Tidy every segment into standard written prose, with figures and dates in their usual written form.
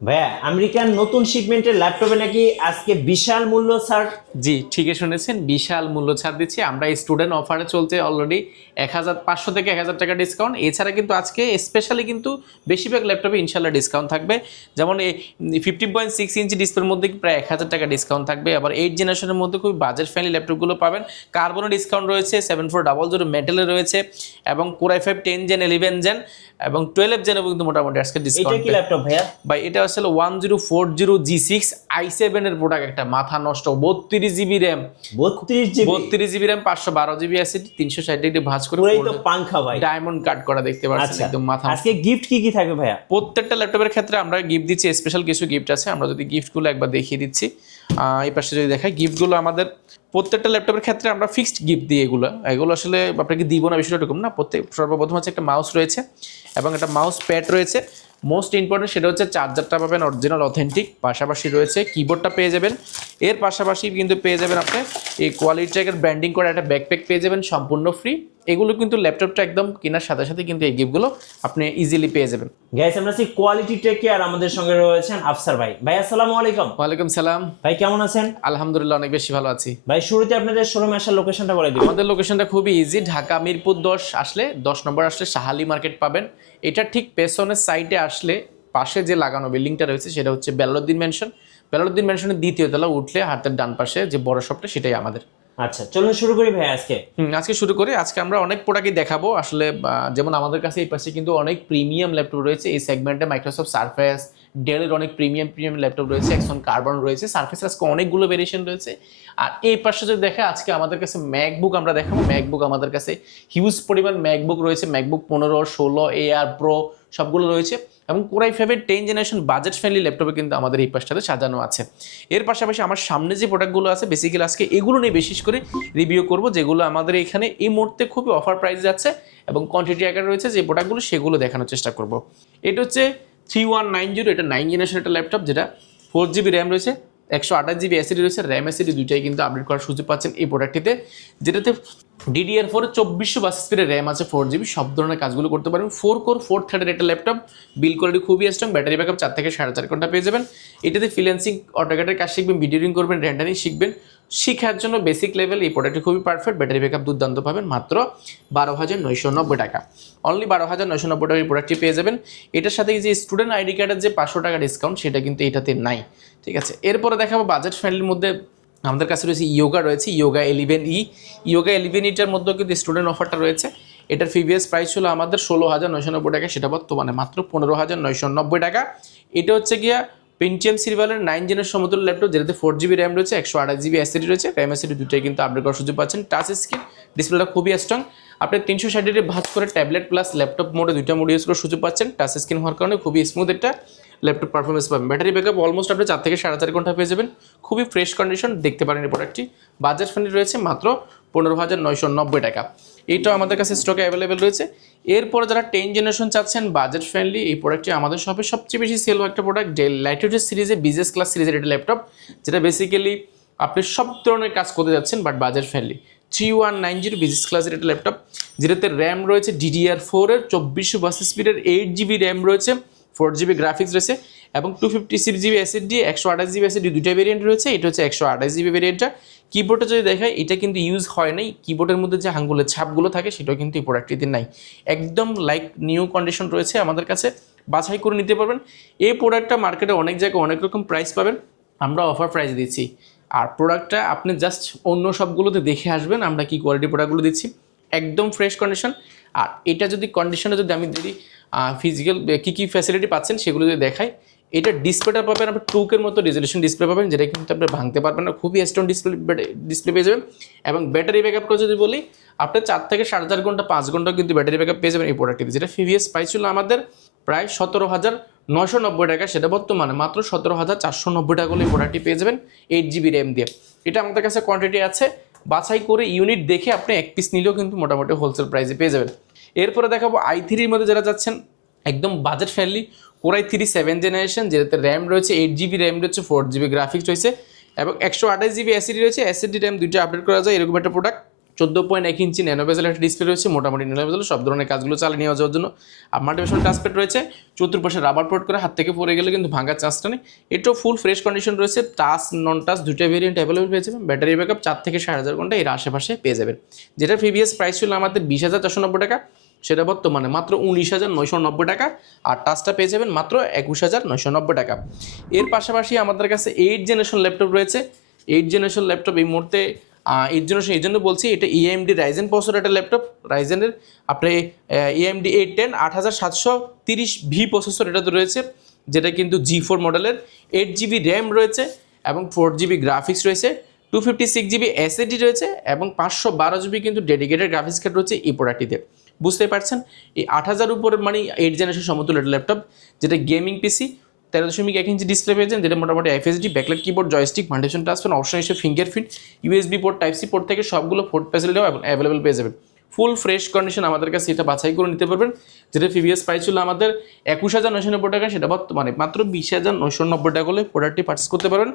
ভাইয়া আমেরিকান নতুন শিপমেন্টের ল্যাপটপে নাকি আজকে বিশাল মূল্য ছাড়। জি, ঠিকই শুনেছেন, বিশাল মূল্য ছাড় দিচ্ছি আমরা। স্টুডেন্ট অফারে চলছে অলরেডি 1500 থেকে 1000 টাকা ডিসকাউন্ট। এছাড়া কিন্তু আজকে স্পেশালি কিন্তু বেশিরভাগ ল্যাপটপে ইনশাল্লাহ ডিসকাউন্ট থাকবে। যেমন এই 15.6 ইঞ্চি ডিসপ্লের মধ্যে প্রায় 1000 টাকা ডিসকাউন্ট থাকবে। আবার 8 জেনারেশনের মধ্যে খুবই বাজেট ফ্রেন্ডলি ল্যাপটপগুলো পাবেন। কার্বনের ডিসকাউন্ট রয়েছে, 7400 মেটালে রয়েছে, এবং কোর i5 10 জেন 11 জেন এবং 12 জেনও কিন্তু মোটামুটি আজকে এটা ডিসকাউন্ট। কি ল্যাপটপ ভাইয়া? ভাই এটা আসলে 1040G6 i7 এর প্রোডাক্ট, একটা মাথা নষ্ট 32 GB RAM, 32 GB, 32 GB RAM, 512 GB অ্যাসিডি, 360 degree ভাঁজ করে পুরাই তো পাংখা ভাই। ডায়মন্ড কাট করা দেখতে পাচ্ছেন, আচ্ছা, একদম মাথা। আজকে গিফট কি কি থাকবে ভাইয়া? প্রত্যেকটা ল্যাপটপের ক্ষেত্রে আমরা গিফট দিচ্ছি, স্পেশাল কিছু গিফট আছে। আমরা যদি গিফটগুলো একবার দেখিয়ে দিচ্ছি, এই পাশে যদি দেখাই গিফটগুলো আমাদের প্রত্যেকটা ল্যাপটপের ক্ষেত্রে আমরা ফিক্সড গিফট দিই। এগুলো আসলে আপনাকে দিব না, বিষয়টা এরকম না। সর্বপ্রথম হচ্ছে একটা মাউস রয়েছে এবং একটা মাউস প্যাড রয়েছে। মোস্ট ইম্পর্টেন্ট সেটা হচ্ছে চার্জারটা পাবেন অরিজিনাল অথেন্টিক, পাশাপাশি রয়েছে কিবোর্ডটা পেয়ে যাবেন। এর পাশাপাশি কিন্তু পেয়ে যাবেন আপনি এই কোয়ালিটি ট্র্যাকের ব্র্যান্ডিং করা একটা ব্যাকপ্যাক পেয়ে যাবেন সম্পূর্ণ ফ্রি। এগুলো কিন্তু ল্যাপটপটা একদম কেনার সাথে সাথে কিন্তু এই গিফটগুলো আপনি ইজিলি পেয়ে যাবেন। গাইস আমরা আছি কোয়ালিটি টেক কেয়ার, আমাদের সঙ্গে রয়েছেন আফসার ভাই। ভাই আসসালামু আলাইকুম। ওয়ালাইকুম সালাম। ভাই কেমন আছেন? আলহামদুলিল্লাহ, অনেক বেশি ভালো আছি। ভাই শুরুতে আপনাদের শোরুমে আসার লোকেশনটা বলে দিবেন। আমাদের লোকেশনটা খুবই ইজি, ঢাকা মিরপুর 10 আসলে 10 নম্বর আসলে শাহালি মার্কেট পাবেন। এটা ঠিক পেছনের সাইডে আসলে পাশে যে লাগানো বিল্ডিংটা রয়েছে সেটা হচ্ছে বেলালউদ্দিন ম্যানশন। বেলালউদ্দিন ম্যানশনের দ্বিতীয় তলা উঠলে হাতের ডান পাশে যে বড় শপটা সেটাই আমাদের। আচ্ছা চলুন শুরু করি ভাই আজকে। আজকে শুরু করি। আজকে আমরা অনেক প্রোডাক্টই দেখাবো আসলে। যেমন আমাদের কাছে এই পাশে কিন্তু অনেক প্রিমিয়াম ল্যাপটপ রয়েছে এই সেগমেন্টে। মাইক্রোসফট সারফেস, ডেলের অনেক প্রিমিয়াম ল্যাপটপ রয়েছে, এক্সন কার্বন রয়েছে, সারফেসের আজকে অনেকগুলো ভেরিয়েশন রয়েছে। আর এই পাশে যদি দেখে আজকে আমাদের কাছে ম্যাকবুক আমরা দেখাবো। ম্যাকবুক আমাদের কাছে হিউজ পরিমাণ ম্যাকবুক রয়েছে। ম্যাকবুক 15, 16, এআর প্রো সবগুলো রয়েছে। এবং core i5 10 generation budget friendly ল্যাপটপে কিন্তু আমাদের এই পাশটাতে সাজানো আছে। এর পাশাপাশি আমার সামনে যে প্রোডাক্টগুলো আছে বেসিক্যালি আজকে এগুলো নিয়ে বিশেষ করে রিভিউ করব, যেগুলো আমাদের এখানে এই মুহূর্তে খুবই অফার প্রাইস যাচ্ছে এবং কোয়ান্টিটি আকারে রয়েছে যে প্রোডাক্টগুলো, সেগুলো দেখানোর চেষ্টা করব। এটা হচ্ছে 3190, এটা 9 জেনারেশন একটা ল্যাপটপ, যেটা 4 জিবি র্যাম রয়েছে, 128 জিবি অ্যাসিডি রয়েছে, র্যাম অ্যাসিডি দুইটাই কিন্তু আপডেট করার সুযোগ পাচ্ছেন এই প্রোডাক্টটিতে, যেটাতে DDR4 2400 বাস স্পিডের র্যাম আছে, 4 জিবি, সব ধরনের কাজগুলো করতে পারবেন। 4 কোর 4 থ্রেডের একটা ল্যাপটপ, বিল কোয়ালিটি খুবই স্ট্রং, ব্যাটারি ব্যাকআপ 4 থেকে 4.5 ঘন্টা পেয়ে যাবেন। এটাতে ফ্রিল্যান্সিং, অটোক্যাডের কাজ শিখবেন, ভিডিওরিং করবেন, রেন্ডারিং শিখবেন, শিখার জন্য বেসিক লেভেল এই প্রোডাক্টটি খুবই পারফেক্ট। ব্যাটারি ব্যাকআপ দুর্দান্ত পাবেন, মাত্র 12,990 টাকা, অনলি 12,990 টাকা এই প্রোডাক্টটি পেয়ে যাবেন। এটার সাথে যে স্টুডেন্ট আইডি কার্ডের যে 500 টাকা ডিসকাউন্ট সেটা কিন্তু এটাতে নাই, ঠিক আছে। এরপরে দেখাবো বাজেট ফ্রেন্ডলির মধ্যে আমাদের কাছে রয়েছে ইয়োগা রয়েছে, ইয়োগা 11E। ইয়োগা 11Eটার মধ্যেও কিন্তু স্টুডেন্ট অফারটা রয়েছে। এটার প্রিভিয়াস প্রাইস ছিল আমাদের 16,990 টাকা, সেটা বর্তমানে মাত্র 15,990 টাকা। এটা হচ্ছে গিয়া পেন্টিয়াম সিরিয়ালের 9 জেনের সমতুল্য ল্যাপটপ, যেটাতে 4 জিবি র্যাম রয়েছে, 128 জিবি অ্যাসিডি রয়েছে, র্যাম অ্যাসিডি দুটোই কিন্তু আপডেট করার সুযোগ পাচ্ছেন। টাচ স্ক্রিন, ডিসপ্লেটা খুবই স্ট্রং। আপনি 360 ডিগ্রি ভাঁজ করে ট্যাবলেট প্লাস ল্যাপটপ মোডে দুইটা মোড ইউজ করার সুযোগ পাচ্ছেন। টাচ স্ক্রিন হওয়ার কারণে খুবই স্মুথ একটা ল্যাপটপ পারফরমেন্স পাবেন। ব্যাটারি ব্যাকআপ অলমোস্ট আপনি 4 থেকে 4.5 ঘন্টা পেয়ে যাবেন, খুবই ফ্রেশ কন্ডিশন, দেখতে পারেন এই প্রোডাক্টটি। বাজেট ফ্রেন্ডলি রয়েছে, মাত্র 15,990 টাকা। এইটাও আমাদের কাছে স্টকে অ্যাভেলেবেল রয়েছে। এরপরে যারা 10 জেনারেশন চাচ্ছেন বাজেট ফ্রেন্ডলি, এই প্রোডাক্টটি আমাদের শপে সবচেয়ে বেশি সেল একটা প্রোডাক্ট, ডেল ল্যাটিটিউড সিরিজে বিজনেস ক্লাস সিরিজের একটা ল্যাপটপ, যেটা বেসিক্যালি আপনি সব ধরনের কাজ করতে যাচ্ছেন বাট বাজেট ফ্রেন্ডলি। 3190 বিজনেস ক্লাসের একটা ল্যাপটপ, যেটাতে র্যাম রয়েছে DDR4 এর 2400 বাস স্পিডের, 8 জিবি র্যাম রয়েছে, 4 জিবি গ্রাফিক্স রয়েছে, এবং 256 জিবি এসএসডি, 128 জিবি এসএসডি দুইটা ভেরিয়েন্ট রয়েছে। এটা হচ্ছে 128 জিবি ভেরিয়েন্টটা। কিবোর্ডটা যদি দেখায় এটা কিন্তু ইউজ হয় নাই, কিবোর্ডের মধ্যে যে আঙ্গুলের ছাপগুলো থাকে সেটাও কিন্তু এই প্রোডাক্টটিতে নাই, একদম লাইক নিউ কন্ডিশন রয়েছে আমাদের কাছে, বাছাই করে নিতে পারবেন। এই প্রোডাক্টটা মার্কেটে অনেক জায়গায় অনেক রকম প্রাইস পাবেন, আমরা অফার প্রাইস দিচ্ছি। আর প্রোডাক্টটা আপনি জাস্ট অন্য সবগুলোতে দেখে আসবেন আমরা কি কোয়ালিটি প্রোডাক্টগুলো দিচ্ছি, একদম ফ্রেশ কন্ডিশন। আর এটা যদি কন্ডিশনে যদি আমি দিই ফিজিক্যাল কী ফ্যাসিলিটি পাচ্ছেন সেগুলো যদি দেখাই, এটা ডিসপ্লেটা পাবেন আপনি 2K মতো রেজলিউশন ডিসপ্লে পাবেন, যেটা কিন্তু আপনি ভাঙতে পারবেন না, খুবই স্ট্রং ডিসপ্লে পেয়ে যাবেন। এবং ব্যাটারি ব্যাকআপটা যদি বলি, আপনি 4 থেকে 4.5 ঘন্টা 5 ঘন্টা কিন্তু ব্যাটারি ব্যাকআপ পেয়ে যাবেন এই প্রোডাক্টটিতে, যেটা প্রিভিয়াস প্রাইস ছিল আমাদের প্রায় 17,990 টাকা, সেটা বর্তমানে মাত্র 17,490 টাকা হলে এই প্রোডাক্টটি পেয়ে যাবেন 8 জিবি র্যাম দিয়ে। এটা আমাদের কাছে কোয়ান্টিটি আছে, বাছাই করে ইউনিট দেখে আপনি এক পিস নিলেও কিন্তু মোটামুটি হোলসেল প্রাইসে পেয়ে যাবেন। এরপরে দেখাবো i3-র মধ্যে যারা যাচ্ছেন একদম budget friendly, core i3 7 generation, যেটাতে র্যাম রয়েছে 8 জিবি র্যাম রয়েছে, 4 জিবি গ্রাফিক্স রয়েছে, এবং 128 জিবি অ্যাসিডি রয়েছে, অ্যাসিডি র্যাম দুইটা আপডেট করা যায়, এরকম একটা প্রোডাক্ট। 14.1 ইঞ্চি ন্যানো বেজেল একটা ডিসপ্লে রয়েছে, মোটামুটি ন্যানো বেজেল সব ধরনের কাজগুলো চালিয়ে নেওয়া যাওয়ার জন্য। আর মাল্টিমিশন টাচপ্যাড রয়েছে, চতুর্পাশে রাবার পোর্ট করে হাত থেকে পড়ে গেলে কিন্তু ভাঙার চান্সটা নেই। এটাও ফুল ফ্রেশ কন্ডিশন রয়েছে, টাচ নন টাচ দুটো ভেরিয়েন্ট অ্যাভেলেবল পেয়ে যাবেন। ব্যাটারি ব্যাকআপ 4 থেকে 5,500 ঘন্টা এর আশেপাশে পেয়ে যাবেন। যেটা প্রিভিয়াস প্রাইস ছিল আমাদের 20,490 টাকা, সেটা বর্তমানে মাত্র 19,990 টাকা। আর টাচটা পেয়ে যাবেন মাত্র 21,990 টাকা। এর পাশাপাশি আমাদের কাছে 8 জেনারেশন ল্যাপটপ রয়েছে। 8 জেনারেশন ল্যাপটপ এই মুহূর্তে 8 জেনারেশন এই জন্য বলছি, এটা AMD রাইজেন প্রসেসর একটা ল্যাপটপ। রাইজেনের আপনি AMD 810 8730V প্রসেসর এটাতে রয়েছে, যেটা কিন্তু G4 মডেলের। 8GB র্যাম রয়েছে এবং 4GB গ্রাফিক্স রয়েছে, 256GB SSD রয়েছে এবং 512GB কিন্তু ডেডিকেটেড গ্রাফিক্স কার্ড রয়েছে এই প্রোডাক্টটিতে। বুঝতে পারছেন, এই 8,000 উপরের মানে 8 জেনারেশন সমতুল্য একটা ল্যাপটপ, যেটা গেমিং পিসি। 13.1 ইঞ্চি ডিসপ্লে পেয়েছেন, যেটা মোটামুটি FSD, backlight keyboard, joystick, multifunction touchpad, option হিসেবে fingerprint, USB port, type C port থেকে সবগুলো পোর্ট ফ্যাসিলিটিও অ্যাভেলেবল পেয়ে যাবেন। ফুল ফ্রেশ কন্ডিশন আমাদের কাছে এটা বাছাই করে নিতে পারবেন। যেটা প্রিভিয়াস প্রাইস ছিল আমাদের 21,990 টাকা, সেটা বর্তমানে মাত্র 20,990 টাকা হলে প্রোডাক্টটি পারচেস করতে পারবেন।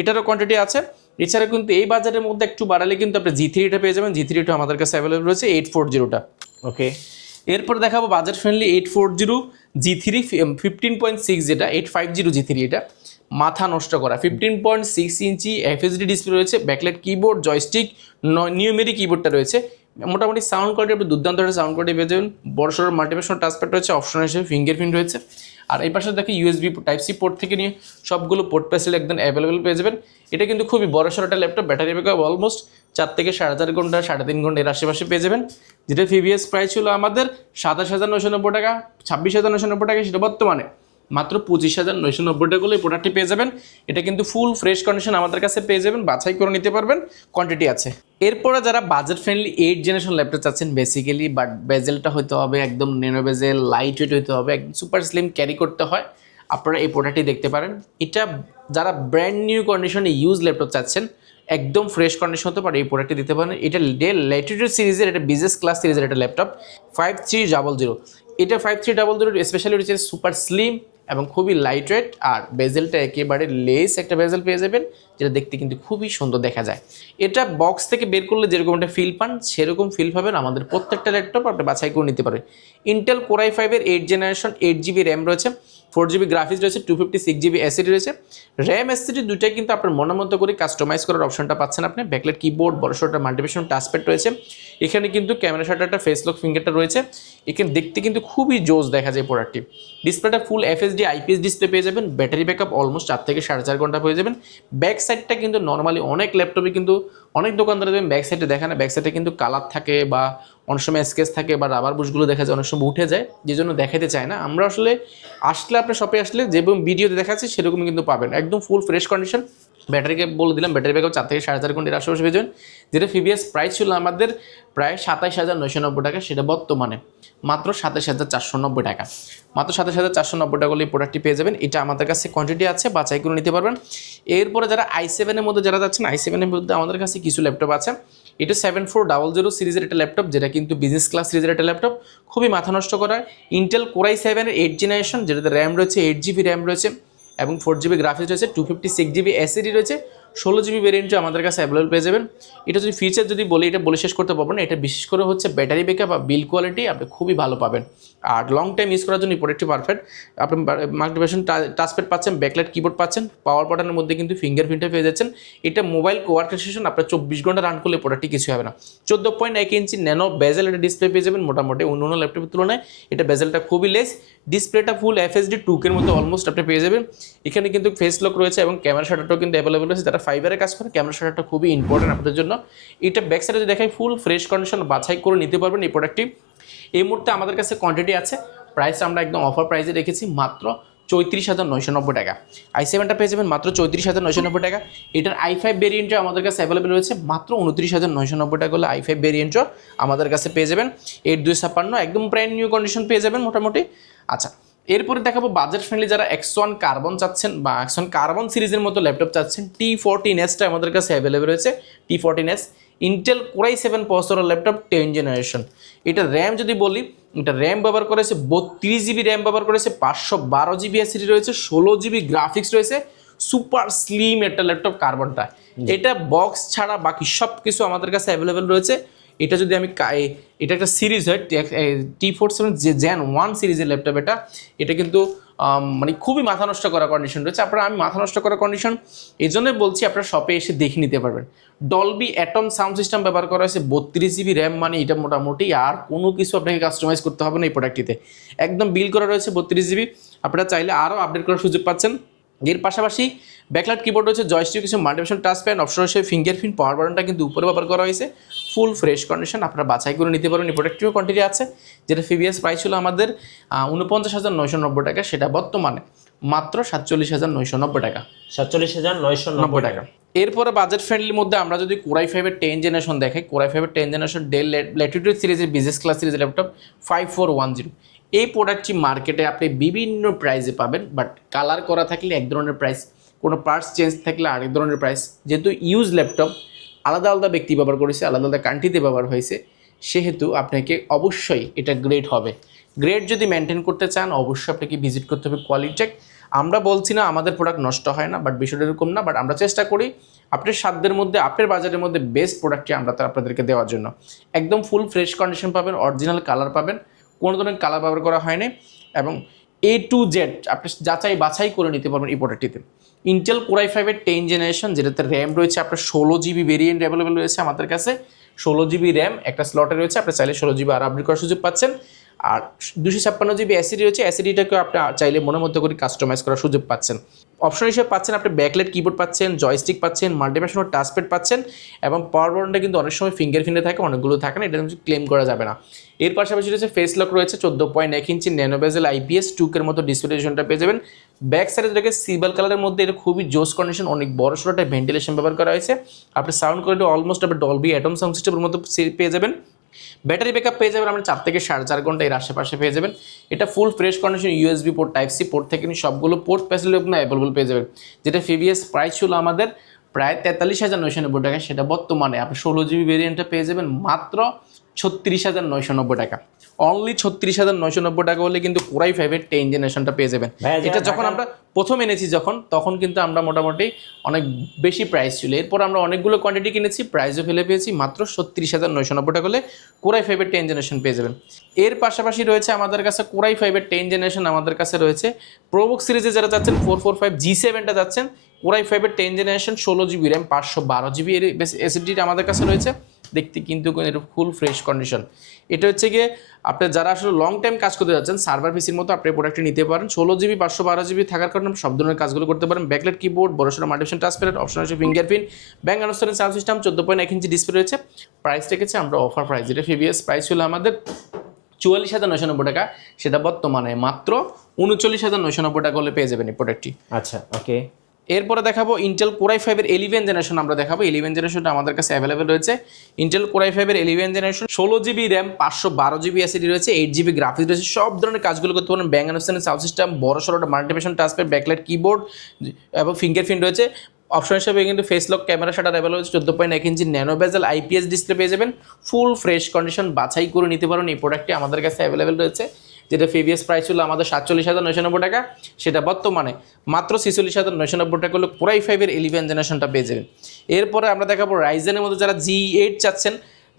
এটারও কোয়ান্টিটি আছে। এছাড়া কিন্তু এই বাজারের মধ্যে একটু বাড়ালে কিন্তু আপনি G3টা পেয়ে যাবেন। G3টা আমাদের কাছে অ্যাভেলেবল রয়েছে 840টা। ওকে, এরপর দেখাবো বাজেট ফ্রেন্ডলি 840 G3 15.6, যেটা 850 G3, এটা মাথা নষ্ট করা 15.6 ইঞ্চি FSD ডিসপ্লে রয়েছে, ব্যাকলাইট কিবোর্ড, জয়স্টিক, নিউমেরিক কিবোর্ডটা রয়েছে। মোটামুটি সাউন্ড কোয়ালিটি আপনি দুর্দান্ত একটা সাউন্ড কোয়ালিটি পেয়ে যাবেন। বড়সড় মাল্টিমিশন টাচপ্যাড রয়েছে, অপশন হিসেবে ফিঙ্গারপ্রিন্ট রয়েছে। আর এই পাশে দেখি USB টাইপ সি পোর্ট থেকে নিয়ে সবগুলো পোর্ট ফ্যাসিলিটি একদম অ্যাভেলেবল পেয়ে যাবেন। এটা কিন্তু খুবই বড়সড় একটা ল্যাপটপ। ব্যাটারি ব্যাকআপ অলমোস্ট 4 থেকে 4,500 ঘন্টা, 3.5 ঘন্টা এর আশেপাশে পেয়ে যাবেন। যেটা প্রিভিয়াস প্রাইস ছিল আমাদের 27,990 টাকা, 26,990 টাকা, সেটা বর্তমানে মাত্র 25,990 টাকা হলে এই প্রোডাক্টটি পেয়ে যাবেন। এটা কিন্তু ফুল ফ্রেশ কন্ডিশন আমাদের কাছে পেয়ে যাবেন, বাছাই করে নিতে পারবেন, কোয়ান্টিটি আছে। এরপরে যারা বাজেট ফ্রেন্ডলি 8 জেনারেশন ল্যাপটপ চাচ্ছেন বেসিক্যালি, বাট বেজেলটা হতে হবে একদম ন্যানো বেজেল, লাইট ওয়েট হতে হবে, একদম সুপার স্লিম ক্যারি করতে হয়, আপনারা এই প্রোডাক্টটি দেখতে পারেন। এটা যারা ব্র্যান্ড নিউ কন্ডিশনে ইউজ ল্যাপটপ চাচ্ছেন, একদম ফ্রেশ কন্ডিশন হতে পারে, এই প্রোডাক্টটি দিতে পারেন। এটা ডেল ল্যাটিটিউড সিরিজের, এটা বিজনেস ক্লাস সিরিজের একটা ল্যাপটপ 5300। এটা 5300 স্পেশালি হচ্ছে সুপার স্লিম এবং খুবই লাইট ওয়েট। আর বেজেলটা একেবারে লেস একটা বেজেল পেয়ে যাবেন, যেটা দেখতে কিন্তু খুবই সুন্দর দেখা যায়। এটা বক্স থেকে বের করলে যেরকম একটা ফিল পান, সেরকম ফিল পাবেন আমাদের প্রত্যেকটা ল্যাপটপ আপনি বাছাই করে নিতে পারেন। Intel Core i5-এর 8 generation, 8GB RAM রয়েছে, 4GB গ্রাফিক্স রয়েছে, 256GB SSD রয়েছে। র্যাম SSD দুইটাই কিন্তু আপনার মনের মতো করে কাস্টমাইজ করার অপশনটা পাচ্ছেন আপনি। ব্যাকলাইট কিবোর্ড, বড়সড়টা মাল্টিমিশন টাচপ্যাড রয়েছে। এখানে কিন্তু ক্যামেরা শাটারটা, ফেস লক ফিঙ্গারটা রয়েছে। এখানে দেখতে কিন্তু খুবই জোস দেখা যায় প্রোডাক্টটি। ডিসপ্লেটা ফুল FSD IPS ডিসপ্লে পেয়ে যাবেন। ব্যাটারি ব্যাকআপ অলমোস্ট 4 থেকে 4.5 ঘন্টা পেয়ে যাবেন। ব্যাক সাইডটা কিন্তু নর্মালি অনেক ল্যাপটপে কিন্তু অনেক দোকানদারে দেবেন ব্যাক সাইডে দেখে না, ব্যাক সাইডে কিন্তু কালার থাকে বা অনেক সময় স্কেচ থাকে বা রাবার বুশগুলো দেখা যায়, অনেক সময় উঠে যায়, যে জন্য দেখাতে চায় না। আমরা আসলে আপনার শপে আসলে যেরকম ভিডিওতে দেখাচ্ছি সেরকমই কিন্তু পাবেন, একদম ফুল ফ্রেশ কন্ডিশন। ব্যাটারিকে বলে দিলাম, ব্যাটারি ব্যাকআপ 4 থেকে 4.5 ঘন্টার আশেপাশে পেয়ে যাবেন। যেটা প্রিভিয়াস প্রাইস ছিল আমাদের প্রায় 27,990 টাকা, সেটা বর্তমানে মাত্র 27,490 টাকা। মাত্র 27,490 টাকা হলে এই প্রোডাক্টটি পেয়ে যাবেন। এটা আমাদের কাছে কোয়ান্টিটি আছে, বাছাই করে নিতে পারবেন। এরপরে যারা i7-এর মধ্যে যারা যাচ্ছেন, i7-এর মধ্যে আমাদের কাছে কিছু ল্যাপটপ আছে। এটা 7400 সিরিজের একটা ল্যাপটপ, যেটা কিন্তু বিজনেস ক্লাস সিরিজের একটা ল্যাপটপ, খুবই মাথা নষ্ট করা। ইন্টেল Core i7-এর 8 জেনারেশন, যেটাতে র্যাম রয়েছে 8GB র্যাম রয়েছে এবং 4GB গ্রাফিক্স রয়েছে, 256GB SSD রয়েছে, 16GB ভেরিয়েন্টও আমাদের কাছে অ্যাভেলেবল পেয়ে যাবেন। এটা যদি ফিচার যদি বলি, এটা বলে শেষ করতে পারবো না। এটা বিশেষ করে হচ্ছে ব্যাটারি ব্যাকআপ বা বিল কোয়ালিটি আপনি খুবই ভালো পাবেন। আর লং টাইম ইউজ করার জন্য এই প্রোডাক্টটি পারফেক্ট। আপনি মাল্টিমিশন টাচপ্যাড পাচ্ছেন, ব্যাকলাইট কিবোর্ড পাচ্ছেন, পাওয়ার বাটনের মধ্যে কিন্তু ফিঙ্গারপ্রিন্টে পেয়ে যাচ্ছেন। এটা মোবাইল ওয়ার্কস্টেশন আপনার 24 ঘন্টা রান করলে প্রোডাক্টটি কিছু হবে না। 14.1 ইঞ্চি ন্যানো বেজেল একটা ডিসপ্লে পেয়ে যাবেন। মোটামুটি অন্য ল্যাপটপের তুলনায় এটা বেজেলটা খুবই লেস। ডিসপ্লেটা ফুল FSD 2K মতো অলমোস্ট আপনি পেয়ে যাবেন। এখানে কিন্তু ফেস লক রয়েছে এবং ক্যামেরা শাটারটাও কিন্তু অ্যাভেলেবল রয়েছে। যারা ফাইবারে কাজ করে, ক্যামেরা শাটারটা খুবই ইম্পর্টেন্ট আপনাদের জন্য। এটা ব্যাক সাইডে যদি দেখাই, ফুল ফ্রেশ কন্ডিশন, বাছাই করে নিতে পারবেন এই প্রোডাক্টটি। এই মুহূর্তে আমাদের কাছে কোয়ান্টিটি আছে, প্রাইস আমরা একদম অফার প্রাইসে রেখেছি মাত্র 34,990 টাকা। i7টা পেয়ে যাবেন মাত্র 34,990 টাকা। এটার i5 ভেরিয়েন্টও আমাদের কাছে অ্যাভেলেবল রয়েছে মাত্র 29,990 টাকা হলে i5 ভেরিয়েন্টও আমাদের কাছে পেয়ে যাবেন। 8256 একদম ব্র্যান্ড নিউ কন্ডিশন পেয়ে যাবেন মোটামুটি। আচ্ছা, এরপরে দেখাবো বাজেট ফ্রেন্ডলি যারা X1 কার্বন চাচ্ছেন বা X1 কার্বন সিরিজের মতো ল্যাপটপ চাচ্ছেন। T14S-টা আমাদের কাছে অ্যাভেলেবল রয়েছে। T14S ইন্টেল Core i7 প্রসেসরের ল্যাপটপ 10 জেনারেশন। এটা র্যাম যদি বলি, এটা র্যাম ব্যবহার করেছে 32GB র্যাম ব্যবহার করেছে, 512GB SSD রয়েছে, 16GB গ্রাফিক্স রয়েছে, সুপার স্লিম একটা ল্যাপটপ কার্বনটা। এটা বক্স ছাড়া বাকি সব কিছু আমাদের কাছে অ্যাভেলেবেল রয়েছে। এটা যদি আমি এটা একটা সিরিজ হয় T47 Gen 1 সিরিজের ল্যাপটপ, এটা কিন্তু মানে খুবই মাথা নষ্ট করা কন্ডিশন রয়েছে। আপনারা, আমি মাথা নষ্ট করা কন্ডিশন এই জন্যই বলছি, আপনারা শপে এসে দেখে নিতে পারবেন। ডলবি অ্যাটম সাউন্ড সিস্টেম ব্যবহার করা হয়েছে, 32 জিবি র্যাম, মানে এটা মোটামুটি আর কোনো কিছু আপনাকে কাস্টমাইজ করতে হবে না এই প্রোডাক্টটিতে, একদম বিল করা রয়েছে 32 জিবি। আপনারা চাইলে আরও আপডেট করার সুযোগ পাচ্ছেন। এর পাশাপাশি ব্যাকলাইট কিবোর্ড রয়েছে, জয়স্টিক, কিছু মাল্টিমিশন টাচ প্যাড, অপশন রয়েছে ফিঙ্গারপ্রিন্ট, পাওয়ার বাটনটা কিন্তু উপরে ব্যবহার করা হয়েছে, ফুল ফ্রেশ কন্ডিশন। আপনারা বাছাই করে নিতে পারবেন। এই প্রোডাক্টটিও কোয়ান্টিটি আছে, যেটা প্রিভিয়াস প্রাইস ছিল আমাদের 49,990 টাকা, সেটা বর্তমানে মাত্র 47,990 টাকা। 47,990 টাকা। এরপরে বাজেট ফ্রেন্ডলির মধ্যে আমরা যদি কোরাই 5-এর 10 জেনারেশন দেখাই, কোরাই 5-এর 10 জেনারেশন ডেল ল্যাটিটিউড সিরিজের বিজনেস ক্লাস সিরিজের ল্যাপটপ 5410, এই প্রোডাক্টটি মার্কেটে আপনি বিভিন্ন প্রাইসে পাবেন, বাট কালার করা থাকলে এক ধরনের প্রাইস, কোনো পার্টস চেঞ্জ থাকলে আরেক ধরনের প্রাইস। যেহেতু ইউজ ল্যাপটপ, আলাদা আলাদা ব্যক্তি ব্যবহার করেছে, আলাদা আলাদা কান্ট্রিতে ব্যবহার হয়েছে, সেহেতু আপনাকে অবশ্যই এটা গ্রেড হবে। গ্রেড যদি মেনটেন করতে চান, অবশ্যই আপনাকে ভিজিট করতে হবে কোয়ালিটেক। আমরা বলছি না আমাদের প্রোডাক্ট নষ্ট হয় না, বাট বিষয়টা এরকম না, বাট আমরা চেষ্টা করি আপনার সাধ্যের মধ্যে, আপনার বাজারের মধ্যে বেস্ট প্রোডাক্টটি আমরা আপনাদেরকে দেওয়ার জন্য। একদম ফুল ফ্রেশ কন্ডিশন পাবেন, অরিজিনাল কালার পাবেন, কোনো ধরনের কালার ব্যবহার করা হয়নি, এবং A to Z আপনি যাচাই বাছাই করে নিতে পারবেন এই প্রোডাক্টটিতে। ইন্টেল কোরাই 5-এর 10 জেনারেশন, যেটাতে র্যাম রয়েছে আপনার 16 জিবি ভেরিয়েন্ট অ্যাভেলেবেল রয়েছে আমাদের কাছে, 16 জিবি র্যাম একটা স্লটে রয়েছে, আপনি চাইলে 16 জিবি আর আপডেট করার সুযোগ পাচ্ছেন। আর 256 জিবি অ্যাসিডি রয়েছে, অ্যাসিডিটাকেও আপনি চাইলে মনের মতো করে কাস্টমাইজ করার সুযোগ পাচ্ছেন। অপশন হিসেবে পাচ্ছেন আপনি ব্যাকলাইট কিবোর্ড পাচ্ছেন, জয়স্টিক পাচ্ছেন, মাল্টিমিশন টাচপ্যাড পাচ্ছেন, এবং পাওয়ার বাটনটা কিন্তু অনেক সময় ফিঙ্গারপ্রিন্টে থাকে, অনেকগুলো থাকে না, এটা কিন্তু ক্লেম করা যাবে না। এর পাশাপাশি রয়েছে ফেস লক রয়েছে, 14.1 ইঞ্চি ন্যানো বেজেল IPS 2 মতো ডিসপ্লেশনটা পেয়ে যাবেন। ব্যাক সাইডে যেটাকে সিলভার কালারের মধ্যে, এটা খুবই জোস কন্ডিশন, অনেক বড় সড়োটা ভেন্টিলেশন ব্যবহার করা হয়েছে। আপনি সাউন্ড কোয়ালিটি অলমোস্ট আপনি ডলবি অ্যাটম সাউন্ড সিস্টেমের মতো পেয়ে যাবেন। ব্যাটারি ব্যাকআপ পেয়ে যাবেন আপনি 4 থেকে 4.5 ঘন্টা এর আশেপাশে পেয়ে যাবেন। এটা ফুল fresh condition, USB port, Type-C port থেকে সবগুলো পোর্ট ফ্যাসিলিটি আপনি অ্যাভেলেবল পেয়ে যাবেন। যেটা প্রিভিয়াস প্রাইস ছিল আমাদের প্রায় 43,990 টাকা, সেটা বর্তমানে আপনি 16 জিবি ভেরিয়েন্টটা পেয়ে যাবেন মাত্র 36,990 টাকা। অনলি 36,990 টাকা হলে কিন্তু কোরাই 5-এর 10 জেনারেশনটা পেয়ে যাবেন। এটা যখন আমরা প্রথম এনেছি তখন কিন্তু আমরা মোটামুটি অনেক বেশি প্রাইস ছিল, এরপর আমরা অনেকগুলো কোয়ান্টিটি কিনেছি, প্রাইসও ফেলে পেয়েছি, মাত্র 36,990 টাকা হলে কোরাই 5-এর 10 জেনারেশন পেয়ে যাবেন। এর পাশাপাশি রয়েছে আমাদের কাছে কোরাই 5-এর 10 জেনারেশন, আমাদের কাছে রয়েছে প্রোবুক সিরিজে যারা যাচ্ছেন 445 G7টা যাচ্ছেন, কোরাই 5-এর 10 জেনারেশন 16 জিবি র্যাম 512 জিবি এর এসএসডিটা আমাদের কাছে রয়েছে। দেখতে কিন্তু ফুল ফ্রেশ কন্ডিশন। এটা হচ্ছে গিয়ে আপনি যারা আসলে লং টাইম কাজ করতে যাচ্ছেন, সার্ভার পিসির মতো আপনি প্রোডাক্টটি নিতে পারেন। 16 জিবি 512 জিবি থাকার কারণে সব ধরনের কাজগুলো করতে পারেন। ব্যাকলাইট কিবোর্ড, বড়সড় মাল্টিমিশন টাচপ্যাড, অপশন আছে ফিঙ্গারপ্রিন্ট, ব্যাঙ্ক আনুষ্ঠানিক সাউন্ড সিস্টেম, 14.1 ইঞ্চি ডিসপ্লে রয়েছে। প্রাইস রেখেছে আমরা অফার প্রাইস, যেটা প্রিভিয়াস প্রাইস ছিল আমাদের 44,990 টাকা, সেটা বর্তমানে মাত্র 39,990 টাকা হলে পেয়ে যাবেন এই প্রোডাক্টটি। আচ্ছা, ওকে। এরপরে দেখাবো ইন্টেল কোরাই 5-এর 11 জেনারেশন, আমরা দেখাবো 11 জেনারেশনটা আমাদের কাছে অ্যাভেলেবেল রয়েছে। ইন্টেল কোরাই 5-এর 11 generation 16 GB RAM 512 GB SSD রয়েছে, 8 জিবি গ্রাফিক্স রয়েছে, সব ধরনের কাজগুলো করতে পারেন। ব্যাঙ্ক আনুষ্ঠানিক সাউন্ড সিস্টেম, বড় সড়োটা মাল্টিমিশন টাচপ্যাড, ব্যাকলাইট কিবোর্ড এবং ফিঙ্গারপ্রিন্ট রয়েছে। অপশন হিসেবে কিন্তু face lock camera shutter available হচ্ছে, 14.1 ইঞ্চি ন্যানো বেজেল IPS ডিসপ্লে পেয়ে যাবেন। ফুল ফ্রেশ কন্ডিশন বাছাই করে নিতে পারেন এই প্রোডাক্টটি আমাদের কাছে অ্যাভেলেবেল রয়েছে। যেটা প্রিভিয়াস প্রাইস ছিল আমাদের 47,990 টাকা, সেটা বর্তমানে মাত্র 46,990 টাকা হলে কোরাই 5-এর 11 জেনারেশনটা পেয়ে যাবেন। এরপরে আমরা দেখাবো রাইজেনের মধ্যে যারা G8 চাচ্ছেন,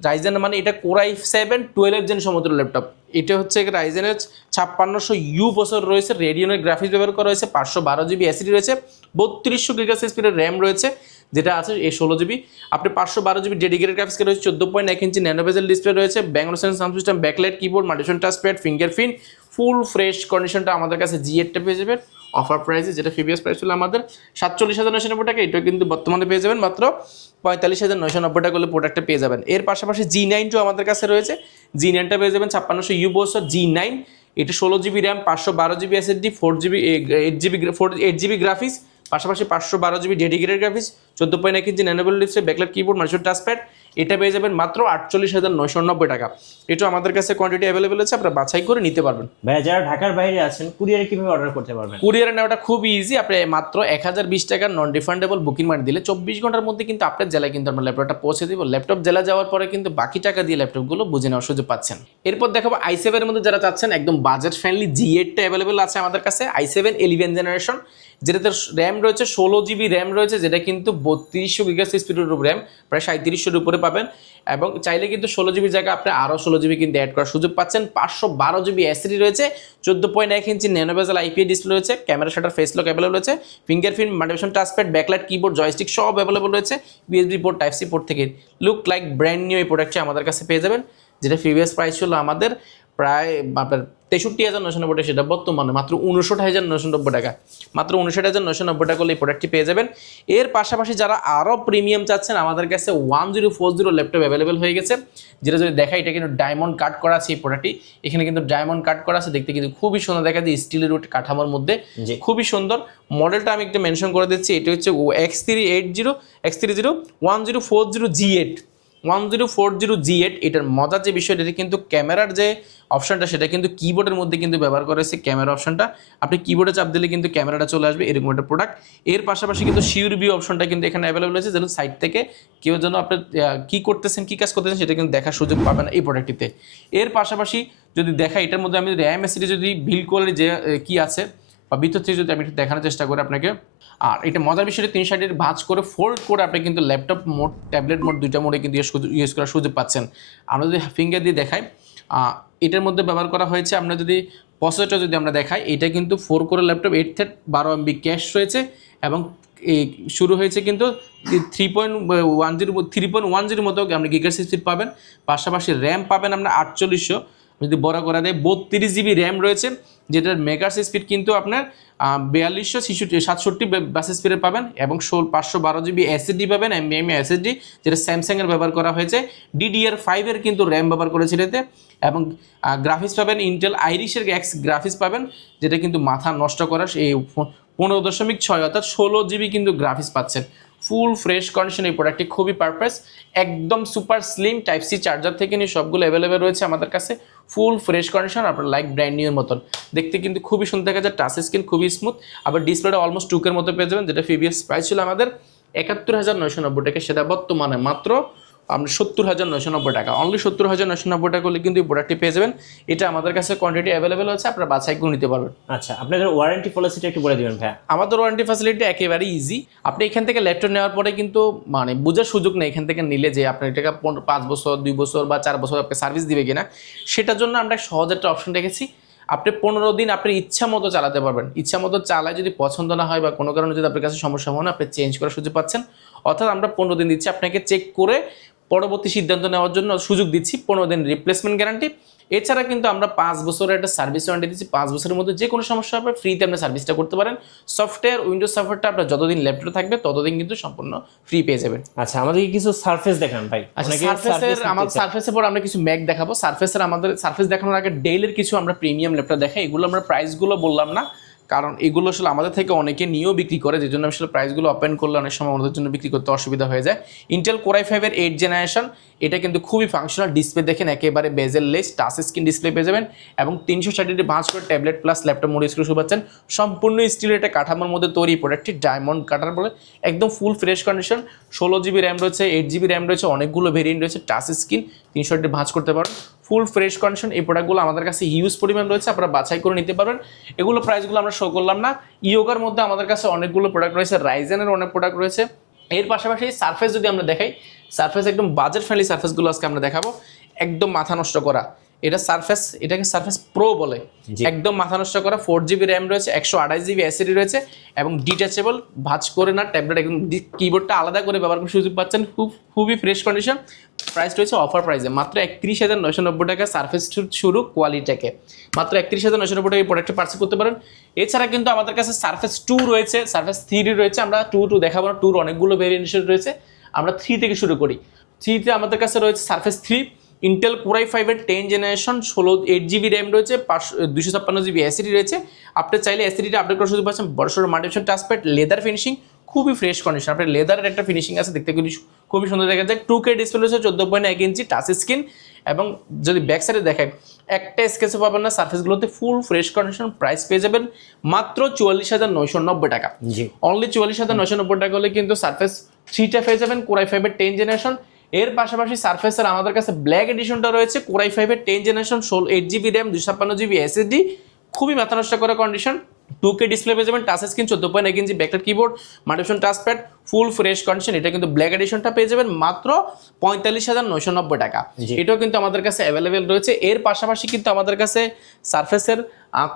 রাইজেন মানে এটা কোরাই 7 12 জেন সমতুল্য ল্যাপটপ। এটা হচ্ছে রাইজেনের 5600U প্রসেসর রয়েছে, রেডিয়নের গ্রাফিক্স ব্যবহার করা হয়েছে, 512 জিবি এসএসডি রয়েছে, 3200 গিগাহার্টজ স্পিডের র্যাম রয়েছে, যেটা আছে এই 16 জিবি। আপনি 512 জিবি ডেডিকেটেড গ্রাফিক্স রয়েছে, 14.1 ইঞ্চি ন্যানো বেজেল ডিসপ্লে রয়েছে, ব্যাঙ্ক আনুষ্ঠানিক sound system, backlight keyboard, মাল্টিমিশন touchpad, fingerprint, full fresh কন্ডিশনটা আমাদের কাছে G8টা পেয়ে যাবেন অফার প্রাইসে, যেটা প্রিভিয়াস প্রাইস ছিল আমাদের 47,990 টাকা, এটা কিন্তু বর্তমানে পেয়ে যাবেন মাত্র 45,990 টাকা হলে প্রোডাক্টটা পেয়ে যাবেন। এর পাশাপাশি G9ও আমাদের কাছে রয়েছে, G9টা পেয়ে যাবেন 5600U প্রসেসর G9, এটা 16 GB RAM 512 GB SSD, 8 GB graphics, পাশাপাশি 512 GB dedicated graphics, 14.1 inch nano বেজেল ডিসপ্লে, ব্যাকলাইট কিবোর্ড, মাল্টিমিশন টাচপ্যাড, এটা পেয়ে যাবেন মাত্র 48,990 টাকা। এটা আমাদের কাছে কোয়ান্টিটি অ্যাভেলেবেল আছে, আপনারা বাছাই করে নিতে পারবেন। ভাইয়া যারা ঢাকার বাইরে আছেন কুরিয়ারে কিভাবে অর্ডার করতে পারবেন? কুরিয়ারে নেওয়াটা খুব ইজি, আপনি মাত্র 1020 টাকা নন রিফান্ডেবল বুকিং মানি দিলে 24 ঘন্টার মধ্যে কিন্তু আপনার জেলায় কিন্তু আমরা ল্যাপটপটা পৌঁছে দিব। ল্যাপটপ জেলা যাওয়ার পরে কিন্তু বাকি টাকা দিয়ে ল্যাপটপগুলো বুঝে নেওয়ার সুযোগ পাচ্ছেন। এরপর দেখাবো i7 এর মধ্যে যারা চাচ্ছেন একদম বাজেট ফ্রেন্ডলি G8টা অ্যাভেলেবেল আছে আমাদের কাছে, i7 11 জেনারেশন, যেটাতে র্যাম রয়েছে 16 জিবি র্যাম রয়েছে, যেটা কিন্তু 3200 গিগাহার্টজ স্পিডের র্যাম, প্রায় 3700 উপরে পাবেন এবং চাইলে কিন্তু 16GB জায়গায় আপনি আরও 16GB কিন্তু অ্যাড করার সুযোগ পাচ্ছেন। 512GB এসএসডি রয়েছে, 14.1 inch nano bezel IPS display রয়েছে, camera shutter face lock available রয়েছে, fingerprint multifunction touchpad, backlight keyboard, joystick সব অ্যাভেলেবল রয়েছে। USB port, type C port থেকে লুক লাইক ব্র্যান্ড নিউ এই প্রোডাক্টটি আমাদের কাছে পেয়ে যাবেন, যেটা প্রিভিয়াস প্রাইস ছিল আমাদের প্রায় আপনার 63,990 টাকা, সেটা বর্তমানে মাত্র 59,990 টাকা, মাত্র 59,990 টাকা করলে এই প্রোডাক্টটি পেয়ে যাবেন। এর পাশাপাশি যারা আরও প্রিমিয়াম চাচ্ছেন, আমাদের কাছে 1040 ল্যাপটপ অ্যাভেলেবেল হয়ে গেছে, যেটা যদি দেখা এটা কিন্তু ডায়মন্ড কাট করা আছে এই প্রোডাক্টটি, এখানে কিন্তু ডায়মন্ড কাট করা আছে, দেখতে কিন্তু খুবই সুন্দর দেখা যায়, স্টিলের উড কাঠামোর মধ্যে খুবই সুন্দর। মডেলটা আমি একটু মেনশন করে দিচ্ছি, এটা হচ্ছে X330 1040G8 1040G8। এটার মজার যে বিষয়টা, এটা কিন্তু ক্যামেরার যে অপশনটা সেটা কিন্তু কিবোর্ডের মধ্যে কিন্তু ব্যবহার করেছে, ক্যামেরা অপশনটা আপনি কিবোর্ডে চাপ দিলে কিন্তু ক্যামেরাটা চলে আসবে, এরকম একটা প্রোডাক্ট। এর পাশাপাশি কিন্তু শিওর ভিউ অপশনটা কিন্তু এখানে অ্যাভেলেবল আছে, যেন সাইড থেকে কেউ যেন আপনার কী করতেছেন, কী কাজ করতেছেন সেটা কিন্তু দেখার সুযোগ পাবেন এই প্রোডাক্টটিতে। এর পাশাপাশি যদি দেখা, এটার মধ্যে আমি র্যাম এসএসডি যদি বিল করে যে কি আছে বা ভিতর থেকে যদি আমি একটু দেখানোর চেষ্টা করি আপনাকে, আর এটা মজার বিষয়টা 3 সাইডের ভাঁজ করে ফোল্ড করে আপনি কিন্তু ল্যাপটপ মোড, ট্যাবলেট মোড দুইটা মোডে কিন্তু ইউজ করার সুযোগ পাচ্ছেন। আমরা যদি ফিঙ্গার দিয়ে দেখাই, এটার মধ্যে ব্যবহার করা হয়েছে, আমরা যদি প্রসেসরটা যদি আমরা দেখাই, এটা কিন্তু 4 কোরের ল্যাপটপ, 8 থ্রেড 12 MB ক্যাশ রয়েছে এবং এই শুরু হয়েছে কিন্তু 3.10 মতো আপনি গিগার্স স্পিড পাবেন। পাশাপাশি র্যাম পাবেন আমরা 4800, যদি বড় করা দেয় 32GB র্যাম রয়েছে, যেটার মেগার্স স্পিড কিন্তু আপনার 4267 বাস স্পিডে পাবেন এবং 512GB এসএসডি পাবেন, এমবিএম এসএসডি, যেটা স্যামসাংয়ের ব্যবহার করা হয়েছে। DDR5 এর কিন্তু র্যাম ব্যবহার করেছে এটাতে এবং গ্রাফিক্স পাবেন ইন্টেল আইরিশের এক্স গ্রাফিক্স পাবেন, যেটা কিন্তু মাথা নষ্ট করার এই 15.6 অর্থাৎ 16GB কিন্তু গ্রাফিক্স পাচ্ছেন। ফুল ফ্রেশ কন্ডিশন এই প্রোডাক্টটি খুবই পারপাস, একদম super slim, type C charger থেকে নিয়ে সবগুলো অ্যাভেলেবেল রয়েছে আমাদের কাছে, ফুল ফ্রেশ কন্ডিশন, আপনার লাইক ব্র্যান্ড নিউর মতন দেখতে কিন্তু খুবই সুন্দর দেখা যায়, টাচ স্ক্রিন খুবই স্মুথ, আবার ডিসপ্লেটা অলমোস্ট টুকের মতো পেয়ে যাবেন, যেটা প্রিভিয়াস প্রাইস ছিল আমাদের 71,990 টাকা, সেটা বর্তমানে মাত্র আপনি 70,990 টাকা, অনলি 70,990 টাকা করলে কিন্তু এই প্রোডাক্টটি পেয়ে যাবেন। এটা আমাদের কাছে কোয়ান্টিটি অ্যাভেলেবেল আছে, আপনারা বাছাই করে নিতে পারবেন। আচ্ছা, আপনাদের ওয়ারেন্টি পলিসিটা একটু বলে দিবেন ভাইয়া। আমাদের ওয়ারেন্টি ফ্যাসিলিটি একেবারে ইজি। আপনি এখান থেকে ল্যাপটপ নেওয়ার পরে কিন্তু মানে বোঝার সুযোগ নেই এখান থেকে নিলে যে আপনার এটাকে 5 বছর 2 বছর বা 4 বছর আপনাকে সার্ভিস দিবে কিনা, সেটার জন্য আমরা সহজ একটা অপশন রেখেছি। আপনি 15 দিন আপনার ইচ্ছা মতো চালাতে পারবেন, ইচ্ছা মতো চালায় যদি পছন্দ না হয় বা কোনো কারণে যদি আপনার কাছে সমস্যা হয় না, আপনি চেঞ্জ করার সুযোগ পাচ্ছেন। অর্থাৎ আমরা 15 দিন দিচ্ছি আপনাকে চেক করে পরবর্তী সিদ্ধান্ত নেওয়ার জন্য সুযোগ দিচ্ছি, 15 দিন রিপ্লেসমেন্ট গ্যারান্টি। এছাড়া কিন্তু আমরা 5 বছরের একটা সার্ভিস ওয়ারেন্টি দিচ্ছি, 5 বছরের মধ্যে যে কোনো সমস্যা হবে ফ্রিতে আপনি সার্ভিসটা করতে পারেন। সফটওয়্যার উইন্ডোজ সফটওয়্যারটা আপনার যতদিন ল্যাপটপে থাকবে ততদিন কিন্তু সম্পূর্ণ ফ্রি পেয়ে যাবেন। আচ্ছা, আমাদেরকে কিছু সারফেস দেখান ভাই। আমাদের সারফেসের পর আমরা কিছু ম্যাক দেখাবো। আমাদের সারফেস দেখানোর আগে ডেলের কিছু আমরা প্রিমিয়াম ল্যাপটপ দেখাই, এগুলো আমরা প্রাইসগুলো বললাম না, কারণ এগুলো আসলে আমাদের থেকে অনেকে নিয়েও বিক্রি করে, যে জন্য আসলে প্রাইসগুলো ওপেন করলে অনেক সময় আমাদের জন্য বিক্রি করতে অসুবিধা হয়ে যায়। ইন্টেল কোর i5 এর 8th জেনারেশন, এটা কিন্তু খুবই ফাংশনাল, ডিসপ্লে দেখেন একেবারে বেজেল লেস টাচ স্ক্রিন ডিসপ্লে পেয়ে যাবেন এবং 360 ভাঁজ করে tablet plus laptop mode use করে শুরু পাচ্ছেন। সম্পূর্ণ স্টিলের একটা কাঠামোর মধ্যে তৈরি প্রোডাক্টটি, ডায়মন্ড কাটার বলে একদম ফুল ফ্রেশ কন্ডিশন। 16GB র্যাম রয়েছে, 8GB র্যাম রয়েছে, অনেকগুলো ভেরিয়েন্ট রয়েছে, টাচ স্ক্রিন 360 ভাঁজ করতে পারেন, ফুল ফ্রেশ কন্ডিশন। এই প্রোডাক্টগুলো আমাদের কাছে হিউজ পরিমাণ রয়েছে, আপনারা বাছাই করে নিতে পারবেন। এগুলো প্রাইসগুলো আমরা শো করলাম না। ইয়োগার মধ্যে আমাদের কাছে অনেকগুলো প্রোডাক্ট রয়েছে, রাইজেনের অনেক প্রোডাক্ট রয়েছে। এর পাশাপাশি সারফেস যদি আমরা দেখাই, সারফেস একদম বাজেট ফ্রেন্ডলি সারফেসগুলো আজকে আমরা দেখাবো, একদম মাথা নষ্ট করা এটা সারফেস, এটাকে সারফেস প্রো বলে, একদম মাথা নষ্ট করা। 4GB র্যাম রয়েছে, 128GB এসএসডি রয়েছে এবং ডিটাচেবল, ভাঁজ করে না, ট্যাবলেট একদম কিবোর্ডটা আলাদা করে ব্যবহার করে সুযোগ পাচ্ছেন, খুবই ফ্রেশ কন্ডিশন। প্রাইস রয়েছে অফার প্রাইসে মাত্র 31,990 টাকা, সারফেস শুরু কোয়ালিটিকে মাত্র 31,990 টাকা এই প্রোডাক্টটা পারচেজ করতে পারেন। এছাড়া কিন্তু আমাদের কাছে সারফেস 2 রয়েছে, সারফেস 3 রয়েছে, আমরা 2 দেখাবো না, 2 অনেকগুলো ভেরিয়েন্ট রয়েছে, আমরা 3 থেকে শুরু করি। 3তে আমাদের কাছে রয়েছে সারফেস 3, ইন্টেল কোর i5 এর 10th জেনারেশন, 8GB র্যাম রয়েছে, 256GB এসএসডি রয়েছে। আপনি চাইলে এসএসডিটা আপডেট করার সুযোগ পাচ্ছেন, বড়সড় মাল্টিফাংশন টাচপ্যাড, লেদার ফিনিশিং, খুবই ফ্রেশ কন্ডিশন, আপনার লেদারের একটা ফিনিশিং আছে, দেখতে খুবই সুন্দর দেখা যায়। 2K ডিসপ্লে রয়েছে, 14.1 ইঞ্চি টাচ স্ক্রিন এবং যদি ব্যাক সাইডে দেখায় একটা স্কেচও পাবেন না, সার্ফেসগুলোতে ফুল ফ্রেশ কন্ডিশন। প্রাইস পেয়ে যাবেন মাত্র 44,990 টাকা, অনলি 44,990 টাকা হলে কিন্তু সারফেস 3টা পেয়ে যাবেন, কোর i5 এর 10th জেনারেশন। এর পাশাপাশি সারফেসের আমাদের কাছে ব্ল্যাক এডিশনটা রয়েছে, কোর i5 এর 10th generation, 8GB RAM, 256GB SSD, খুবই মাথা নষ্ট করা কন্ডিশন, 2K ডিসপ্লে পেয়ে যাবেন, touch screen 14.1 inch backlight keyboard, multifunction touch pad, full fresh condition. এটা কিন্তু ব্ল্যাক এডিশনটা পেয়ে যাবেন মাত্র 45,990 টাকা। এটাও কিন্তু আমাদের কাছে অ্যাভেলেবেল রয়েছে। এর পাশাপাশি কিন্তু আমাদের কাছে সারফেসের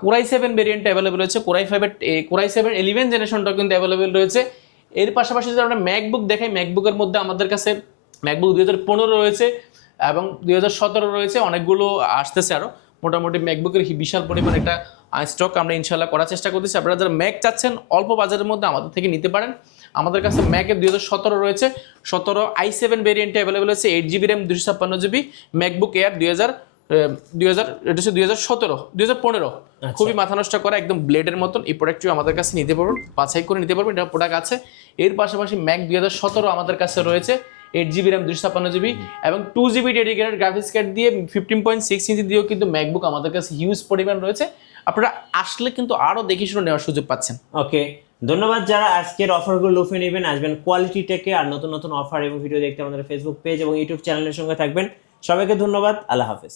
কোরাই 7 ভেরিয়েন্ট অ্যাভেলেবেল রয়েছে, কোরাই 7 11 জেনারেশনটাও কিন্তু অ্যাভেলেবেল রয়েছে। এর পাশাপাশি যদি আমরা ম্যাকবুক দেখাই, ম্যাকবুকের মধ্যে আমাদের কাছে ম্যাকবুক 2015 রয়েছে এবং 2017 রয়েছে, অনেকগুলো আসতেছে আরও। মোটামুটি ম্যাকবুকের বিশাল পরিমাণ একটা স্টক আমরা ইনশাল্লাহ করার চেষ্টা করতেছি। আপনারা যারা ম্যাক চাচ্ছেন অল্প বাজারের মধ্যে আমাদের থেকে নিতে পারেন। আমাদের কাছে ম্যাকের 2017 রয়েছে, 17 i7 ভেরিয়েন্টে অ্যাভেলেবেল আছে, 8GB RAM 256GB। MacBook air 2015 খুবই মাথা নষ্ট করা, একদম ব্লেডের মতন। এই প্রোডাক্টটিও আমাদের কাছে নিতে পারবেন, বাছাই করে নিতে পারবেন, এটা প্রোডাক্ট আছে। এর পাশাপাশি ম্যাক 2017 আমাদের কাছে রয়েছে, 8GB র্যাম 256GB এবং 2GB ডেডিকেটেড গ্রাফিক্স কার্ড দিয়ে 15.6 ইঞ্চি দিয়েও কিন্তু ম্যাকবুক আমাদের কাছে হিউজ পরিমাণ রয়েছে। আপনারা আসলে কিন্তু আরও দেখে শুনে নেওয়ার সুযোগ পাচ্ছেন। ওকে, ধন্যবাদ। যারা আজকের অফারগুলো লুফে নেবেন, আসবেন কোয়ালিটি টেকে। আর নতুন নতুন অফার এবং ভিডিও দেখতে আমাদের ফেসবুক পেজ এবং ইউটিউব চ্যানেলের সঙ্গে থাকবেন। সবাইকে ধন্যবাদ, আল্লাহ হাফেজ।